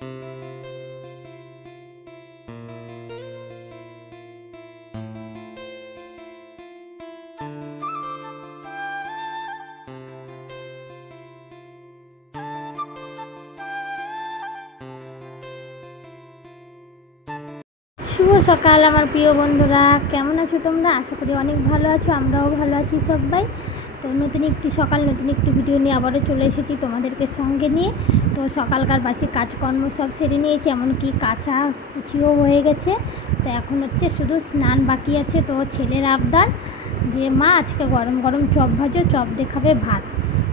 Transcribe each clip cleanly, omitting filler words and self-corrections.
শুভ সকাল আমার প্রিয় বন্ধুরা, কেমন আছো তোমরা? আশা করি অনেক ভালো আছো, আমরাও ভালো আছি সবাই। তো নতুন একটি সকাল, নতুন একটি ভিডিও নিয়ে আবারও চলে এসেছি তোমাদেরকে সঙ্গে নিয়ে। তো সকালকার বাসি কাজকর্ম সব সেরে নিয়েছি, এমনকি কাঁচা কুচিও হয়ে গেছে। তো এখন হচ্ছে শুধু স্নান বাকি আছে। তো ছেলের আবদার যে মা আজকে গরম গরম চপ ভাজো, চপ দেখাবে ভাত।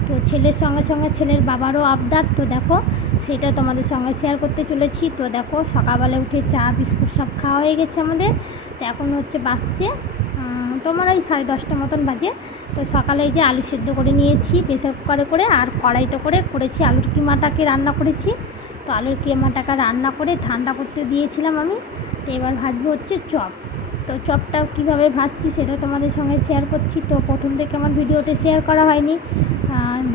তো ছেলের সঙ্গে সঙ্গে ছেলের বাবারও আবদার। তো দেখো সেটা তোমাদের সঙ্গে শেয়ার করতে চলেছি। তো দেখো সকালবেলা উঠে চা বিস্কুট সব খাওয়া হয়ে গেছে আমাদের। তো এখন হচ্ছে বাজছে তোমার ওই 10:30 মতন বাজে। তো সকালে এই যে আলু সেদ্ধ করে নিয়েছি প্রেসার কুকারে করে, আর কড়াইতে করে করেছি আলুর কিমাটাকে রান্না করেছি। তো আলুর কিমাটাকে রান্না করে ঠান্ডা করতে দিয়েছিলাম আমি। তো এবার ভাজবো হচ্ছে চপ। তো চপটা কীভাবে ভাজছি সেটা তোমাদের সঙ্গে শেয়ার করছি। তো প্রথম থেকে আমার ভিডিওতে শেয়ার করা হয়নি,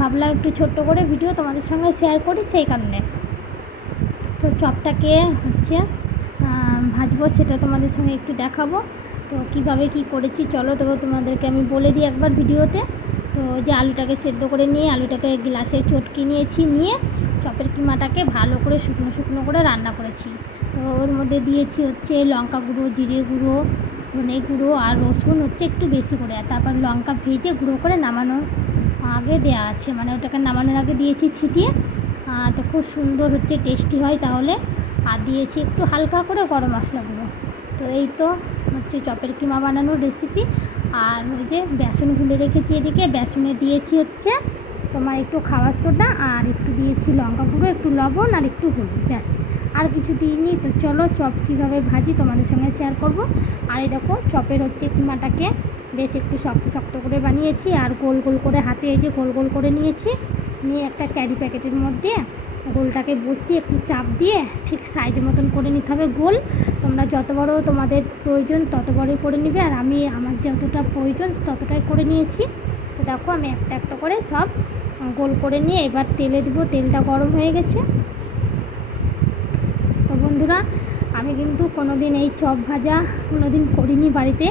ভাবলাম একটু ছোট্ট করে ভিডিও তোমাদের সঙ্গে শেয়ার করি সেই কারণে। তো চপটাকে হচ্ছে ভাজবো, সেটা তোমাদের সঙ্গে একটু দেখাবো। তো কিভাবে কি করেছি চলো তবে তোমাদেরকে আমি বলে দিই একবার ভিডিওতে। তো যে আলুটাকে সেদ্ধ করে নিয়ে আলুটাকে গ্লাসে চটকে নিয়েছি, নিয়ে চপের কিমাটাকে ভালো করে শুকনো শুকনো করে রান্না করেছি। তো ওর মধ্যে দিয়েছি হচ্ছে লঙ্কা গুঁড়ো, জিরে গুঁড়ো, ধনে গুঁড়ো আর রসুন হচ্ছে একটু বেশি করে, আর তারপর লঙ্কা ভেজে গুঁড়ো করে নামানোর আগে দেওয়া আছে, মানে ওটাকে নামানোর আগে দিয়েছি ছিটিয়ে। তো খুব সুন্দর হচ্ছে টেস্টি হয় তাহলে। আর দিয়েছি একটু হালকা করে গরম মশলা গুঁড়ো। তো এই তো হচ্ছে চপের কিমা বানানোর রেসিপি। আর ওই যে বেসন গুলে রেখেছি এদিকে, বেসনে দিয়েছি হচ্ছে তোমার একটু খাবার সোডা, আর একটু দিয়েছি লঙ্কা গুঁড়ো, একটু লবণ আর একটু হলুদ, ব্যাস আর কিছু দিইনি। তো চলো চপ কীভাবে ভাজি তোমাদের সঙ্গে শেয়ার করব। আর এই দেখো চপের হচ্ছে কিমাটাকে বেশ একটু শক্ত শক্ত করে বানিয়েছি, আর গোল গোল করে হাতে এই যে গোল গোল করে নিয়েছি, নিয়ে একটা ক্যারি প্যাকেটের মধ্যে গোলটাকে বসিয়ে একটু চাপ দিয়ে ঠিক সাইজ মতন করে নিতে হবে গোল। তোমরা যত বড় তোমাদের প্রয়োজন তত বড়ই করে নিবে, আর আমি আমার যতটা প্রয়োজন ততটাই করে নিয়েছি। তো দেখো আমি একটা একটা করে সব গোল করে নিয়ে এবার তেলে দেবো। তেলটা গরম হয়ে গেছে। তো বন্ধুরা আমি কিন্তু কোনো দিন এই চপ ভাজা কোনো দিন করিনি বাড়িতে,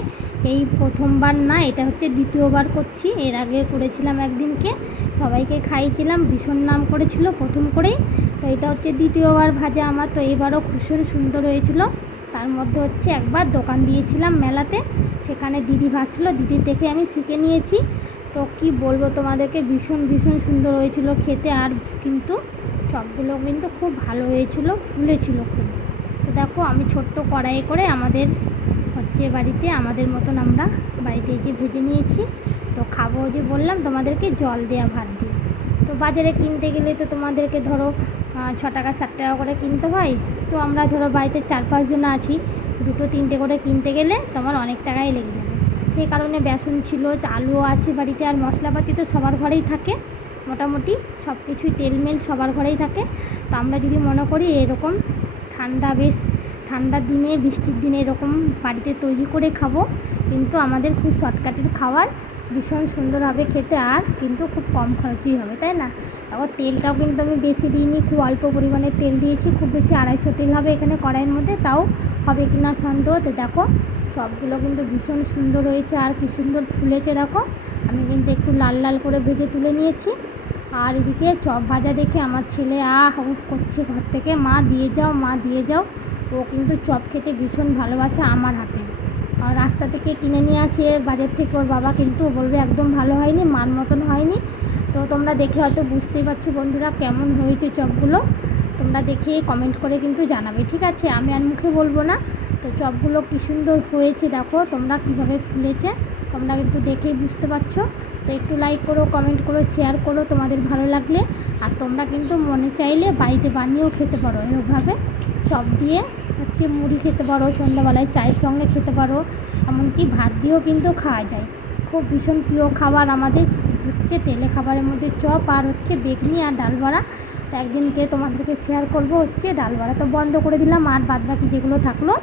এই প্রথমবার না, এটা হচ্ছে দ্বিতীয়বার করছি। এর আগে করেছিলাম একদিনকে, সবাইকে খাইয়েছিলাম, ভীষণ নাম করেছিল প্রথম করেই। তো এটা হচ্ছে দ্বিতীয়বার ভাজা আমার। তো এবারও ভীষণ সুন্দর হয়েছিল। তার মধ্যে হচ্ছে একবার দোকান দিয়েছিলাম মেলাতে, সেখানে দিদি ভাজছিল, দিদির দেখে আমি শিখে নিয়েছি। তো কি বলবো তোমাদেরকে, ভীষণ ভীষণ সুন্দর হয়েছিল খেতে। আর কিন্তু চপগুলো কিন্তু খুব ভালো হয়েছিল, ফুলেছিল খুব। তো দেখো আমি ছোট্ট কড়াইয়ে করে আমাদের হচ্ছে বাড়িতে আমাদের মতন আমরা বাড়িতে যে ভেজে নিয়েছি। তো খাবো যে বললাম তোমাদেরকে জল দেওয়া ভাত দিয়ে। তো বাজারে কিনতে গেলে তো তোমাদেরকে ধরো 6 টাকা 7 টাকা করে কিনতে হয়। তো আমরা ধরো বাড়িতে 4-5 জন আছি, 2-3টে করে কিনতে গেলে তোমার অনেক টাকাই লেগে যাবে। সেই কারণে বেসন ছিল, আলুও আছে বাড়িতে, আর মশলাপাতি তো সবার ঘরেই থাকে মোটামুটি, সব কিছুই তেলমেল সবার ঘরেই থাকে। তো আমরা যদি মনে করি এরকম বেশ ঠান্ডার দিনে বৃষ্টির দিনে এরকম বাড়িতে তৈরি করে খাবো, কিন্তু আমাদের খুব শর্টকাটের খাবার, ভীষণ সুন্দর হবে খেতে, আর কিন্তু খুব কম খরচই হবে, তাই না? তারপর তেলটাও কিন্তু আমি বেশি দিইনি, খুব অল্প পরিমাণে তেল দিয়েছি, খুব বেশি 250 তেল হবে এখানে কড়াইয়ের মধ্যে, তাও হবে কি না সন্দেহ। তো দেখো চপগুলো কিন্তু ভীষণ সুন্দর হয়েছে, আর কি সুন্দর ফুলেছে দেখো। আমি কিন্তু একটু লাল লাল করে ভেজে তুলে নিয়েছি। আর এদিকে চপ ভাজা দেখে আমার ছেলে করছে ঘর থেকে, মা দিয়ে যাও, মা দিয়ে যাও। ও কিন্তু চপ খেতে ভীষণ ভালোবাসে আমার হাতে। আর রাস্তা থেকে কিনে নিয়ে আসে বাজার থেকে ওর বাবা, কিন্তু বলবে একদম ভালো হয়নি, মান মতন হয়নি। তো তোমরা দেখে হয়তো বুঝতেই পারছো বন্ধুরা কেমন হয়েছে চপগুলো। তোমরা দেখে কমেন্ট করে কিন্তু জানাবে, ঠিক আছে? আমি আর মুখে বলবো না। তো চপগুলো কী সুন্দর হয়েছে দেখো, তোমরা কীভাবে ফুলেছে তোমরা কিন্তু দেখেই বুঝতে পারছো। তো একটু লাইক করো, কমেন্ট করো, শেয়ার করো তোমাদের ভালো লাগলে। আর তোমরা কিন্তু মনে চাইলে বাড়িতে বানিয়েও খেতে পারো, এরকমভাবে চপ দিয়ে হচ্ছে মুড়ি খেতে পারো, সন্ধ্যাবেলায় চায়ের সঙ্গে খেতে পারো, এমনকি ভাত দিয়েও কিন্তু খাওয়া যায়। খুব ভীষণ প্রিয় খাবার আমাদের হচ্ছে তেলে খাবারের মধ্যে চপ, আর হচ্ছে বেগনি আর ডাল বড়া। তো একদিনকে তোমাদেরকে শেয়ার করব হচ্ছে ডাল বড়া তো বন্ধ করে দিলাম, আর বাদবাকি যেগুলো থাকলো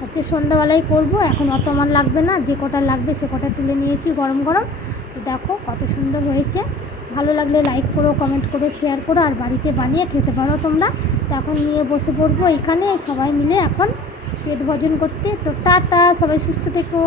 হচ্ছে সন্ধ্যাবেলায় করব। এখন অত আমার লাগবে না, যে কটা লাগবে সে কটা তুলে নিয়েছি গরম গরম। তো দেখো কত সুন্দর হয়েছে। ভালো লাগলে লাইক করো, কমেন্ট করো, শেয়ার করো, আর বাড়িতে বানিয়ে খেতে পারো তোমরা। তো এখন নিয়ে বসে পড়বো এখানে সবাই মিলে এখন পেট ভজন করতে। তো টাটা, সবাই সুস্থ থেকো।